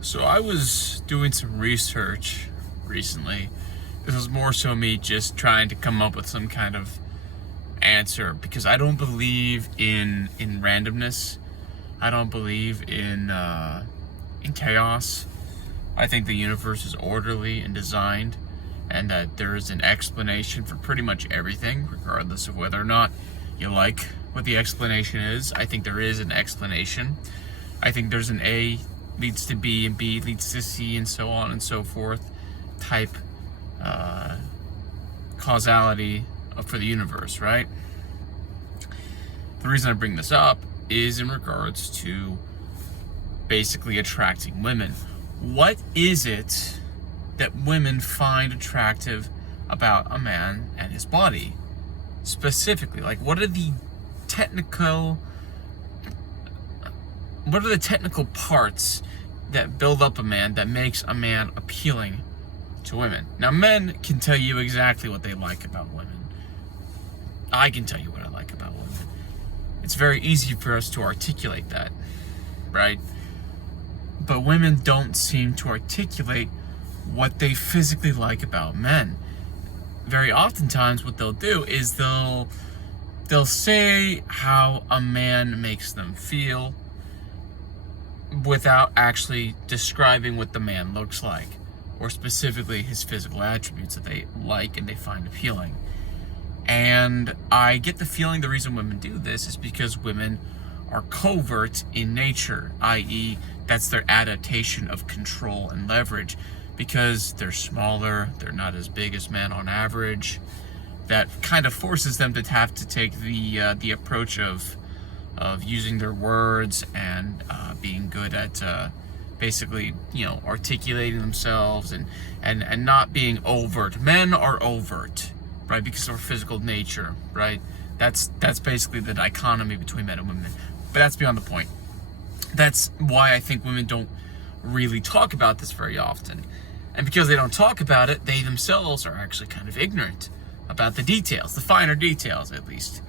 So I was doing some research recently. This was more so me just trying to come up with some kind of answer because I don't believe in randomness. I don't believe in chaos. I think the universe is orderly and designed, and that there is an explanation for pretty much everything, regardless of whether or not you like what the explanation is. I think there is an explanation. I think there's an A leads to B and B leads to C and so on and so forth type causality for the universe, right? The reason I bring this up is in regards to basically attracting women. What is it that women find attractive about a man and his body? Specifically, like what are the technical parts that build up a man, that makes a man appealing to women? Now, men can tell you exactly what they like about women. I can tell you what I like about women. It's very easy for us to articulate that, right? But women don't seem to articulate what they physically like about men. Very oftentimes what they'll do is they'll say how a man makes them feel without actually describing what the man looks like, or specifically his physical attributes that they like and they find appealing. And I get the feeling the reason women do this is because women are covert in nature, i.e., that's their adaptation of control and leverage. Because they're smaller, they're not as big as men on average. That kind of forces them to have to take the approach of using their words and being good at basically, articulating themselves and not being overt. Men are overt, right? Because of our physical nature, right? That's basically the dichotomy between men and women. But that's beyond the point. That's why I think women don't really talk about this very often. And because they don't talk about it, they themselves are actually kind of ignorant about the details, the finer details at least.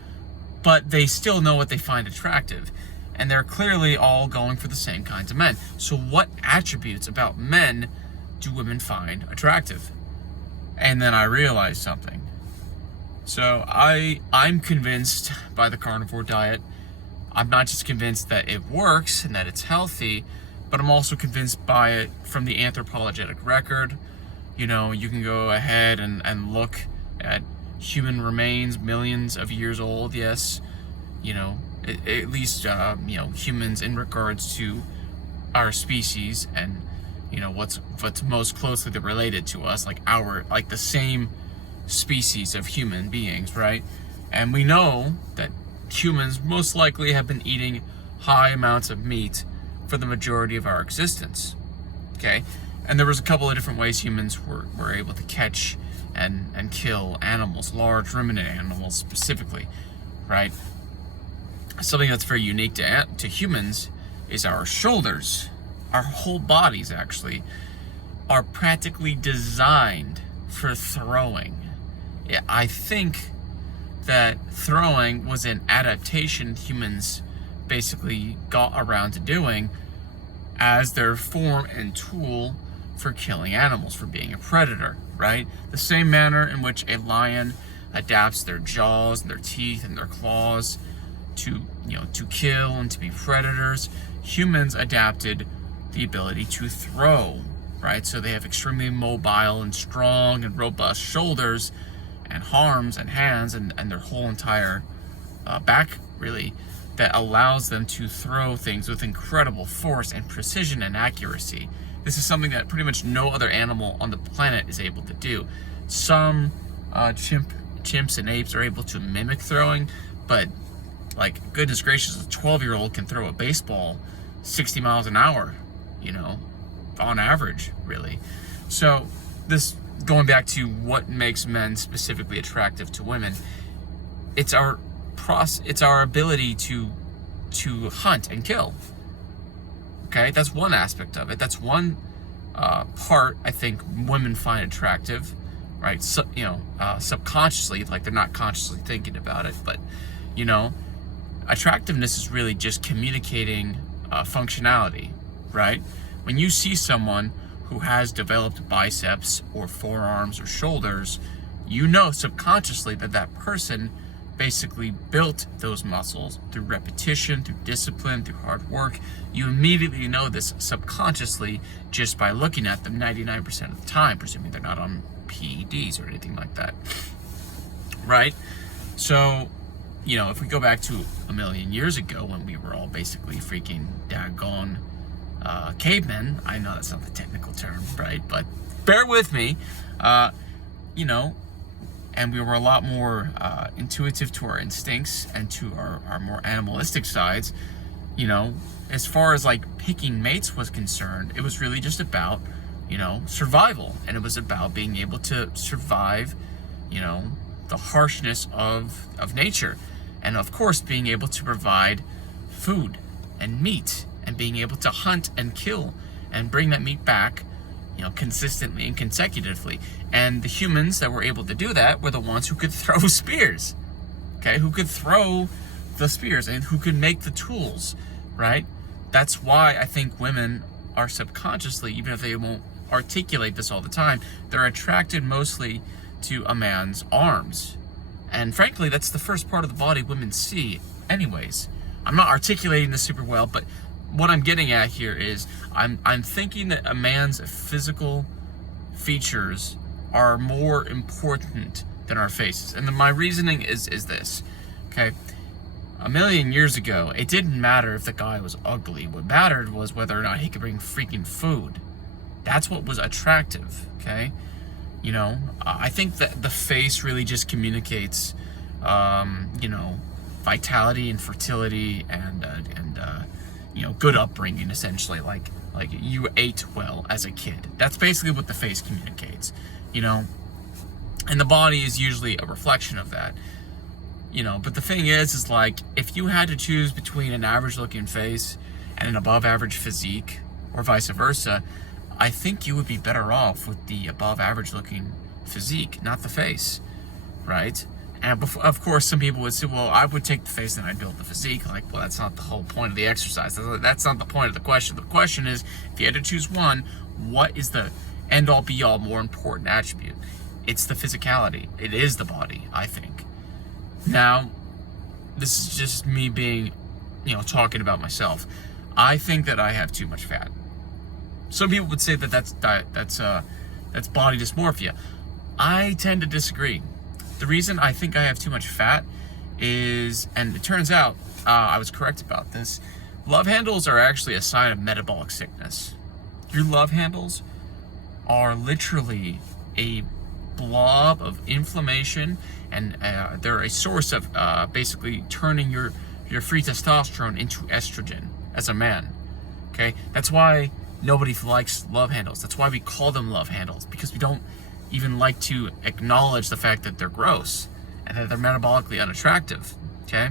But they still know what they find attractive. And they're clearly all going for the same kinds of men. So what attributes about men do women find attractive? And then I realized something. So I'm convinced by the carnivore diet. I'm not just convinced that it works and that it's healthy, but I'm also convinced by it from the anthropologetic record. You can go ahead and look at human remains, millions of years old, yes. At least, humans in regards to our species and, what's most closely related to us, like the same species of human beings, right? And we know that humans most likely have been eating high amounts of meat for the majority of our existence, okay? And there was a couple of different ways humans were able to catch and kill animals, large ruminant animals specifically, right? Something that's very unique to humans is our shoulders. Our whole bodies, actually, are practically designed for throwing. Yeah, I think that throwing was an adaptation humans basically got around to doing as their form and tool for killing animals, for being a predator, right? The same manner in which a lion adapts their jaws and their teeth and their claws to kill and to be predators, humans adapted the ability to throw, right? So they have extremely mobile and strong and robust shoulders and arms and hands and their whole entire back, really, that allows them to throw things with incredible force and precision and accuracy. This is something that pretty much no other animal on the planet is able to do. Some chimps and apes are able to mimic throwing, but goodness gracious, a 12-year-old can throw a baseball 60 miles an hour, on average, really. So this, going back to what makes men specifically attractive to women, it's our ability to hunt and kill. Okay, that's one aspect of it. That's one part I think women find attractive, right? So, subconsciously, like they're not consciously thinking about it, but attractiveness is really just communicating functionality, right? When you see someone who has developed biceps or forearms or shoulders, you know subconsciously that that person basically built those muscles through repetition, through discipline, through hard work. You immediately know this subconsciously just by looking at them 99% of the time, presuming they're not on PEDs or anything like that, right? So, you know, if we go back to a million years ago when we were all basically freaking daggone cavemen, I know that's not the technical term, right? But bear with me, you know, and we were a lot more intuitive to our instincts and to our more animalistic sides. You know, as far as like picking mates was concerned, it was really just about, you know, survival. And it was about being able to survive, you know, the harshness of nature. And of course, being able to provide food and meat and being able to hunt and kill and bring that meat back, you know, consistently and consecutively. And the humans that were able to do that were the ones who could throw spears, okay? Who could throw the spears and who could make the tools, right? That's why I think women are subconsciously, even if they won't articulate this all the time, they're attracted mostly to a man's arms. And frankly, that's the first part of the body women see anyways. I'm not articulating this super well, but what I'm getting at here is I'm thinking that a man's physical features are more important than our faces. And my reasoning is this, okay? A million years ago, it didn't matter if the guy was ugly. What mattered was whether or not he could bring freaking food. That's what was attractive, okay? You know, I think that the face really just communicates, you know, vitality and fertility and you know, good upbringing, essentially. Like you ate well as a kid. That's basically what the face communicates, you know. And the body is usually a reflection of that, you know. But the thing is like, if you had to choose between an average-looking face and an above-average physique, or vice versa, I think you would be better off with the above-average-looking physique, not the face, right? And of course, some people would say, well, I would take the face and I'd build the physique. Like, well, that's not the whole point of the exercise. That's not the point of the question. The question is, if you had to choose one, what is the end-all, be-all, more important attribute? It's the physicality. It is the body, I think. Now, this is just me being, you know, talking about myself. I think that I have too much fat. Some people would say that that's body dysmorphia. I tend to disagree. The reason I think I have too much fat is, and it turns out I was correct about this, love handles are actually a sign of metabolic sickness. Your love handles are literally a blob of inflammation, and they're a source of basically turning your free testosterone into estrogen as a man. Okay, that's why nobody likes love handles. That's why we call them love handles, because we don't even like to acknowledge the fact that they're gross and that they're metabolically unattractive. Okay,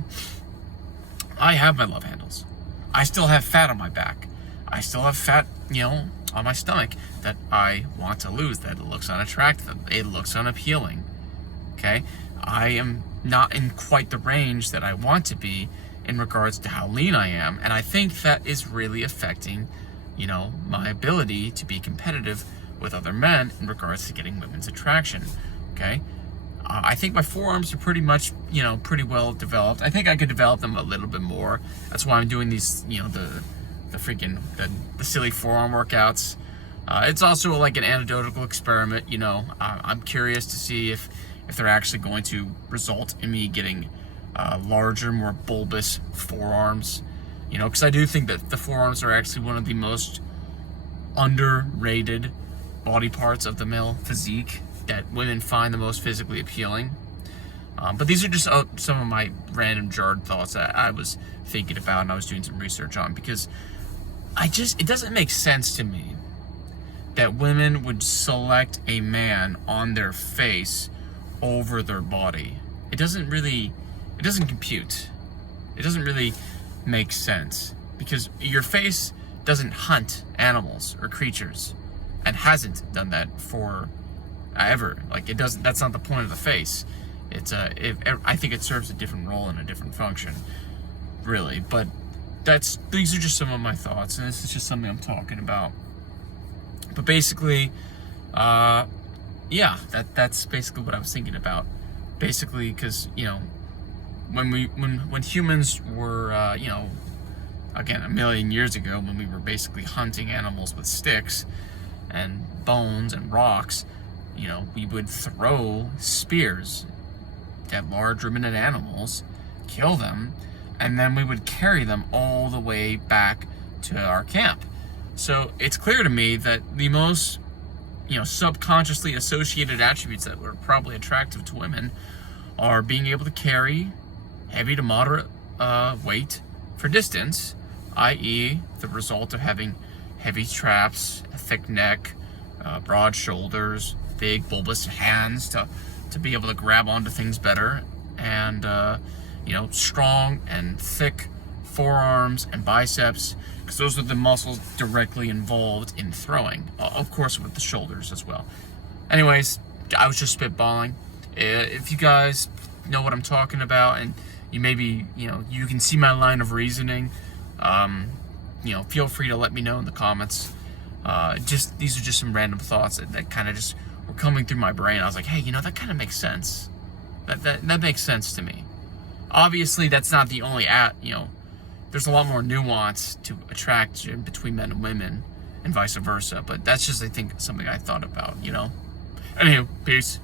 I have my love handles. I still have fat on my back. I still have fat, you know, on my stomach that I want to lose, that looks unattractive, it looks unappealing. Okay, I am not in quite the range that I want to be in regards to how lean I am, and I think that is really affecting, you know, my ability to be competitive with other men in regards to getting women's attraction. Okay, I think my forearms are pretty much, you know, pretty well developed. I think I could develop them a little bit more. That's why I'm doing these, you know, the silly forearm workouts. It's also like an anecdotal experiment, you know. I'm curious to see if they're actually going to result in me getting larger, more bulbous forearms, you know, because I do think that the forearms are actually one of the most underrated body parts of the male physique that women find the most physically appealing. But these are just some of my random jarred thoughts that I was thinking about and I was doing some research on, because it doesn't make sense to me that women would select a man on their face over their body. It doesn't compute. It doesn't really make sense, because your face doesn't hunt animals or creatures, and hasn't done that for ever. Like, it doesn't. That's not the point of the face. I think it serves a different role and a different function, really. But these are just some of my thoughts, and this is just something I'm talking about. But basically, yeah, that's basically what I was thinking about. Basically, because when humans were again a million years ago, when we were basically hunting animals with sticks and bones and rocks, we would throw spears at large ruminant animals, kill them, and then we would carry them all the way back to our camp. So it's clear to me that the most subconsciously associated attributes that were probably attractive to women are being able to carry heavy to moderate weight for distance, i.e. the result of having heavy traps, a thick neck, broad shoulders, big bulbous hands to be able to grab onto things better, and strong and thick forearms and biceps, because those are the muscles directly involved in throwing, of course with the shoulders as well. Anyways, I was just spitballing. If you guys know what I'm talking about, and you maybe you can see my line of reasoning, feel free to let me know in the comments. These are just some random thoughts that kind of just were coming through my brain. I was like, hey, that kind of makes sense. That makes sense to me. Obviously, that's not the only there's a lot more nuance to attraction between men and women and vice versa, but that's just, I think, something I thought about, Anywho, peace.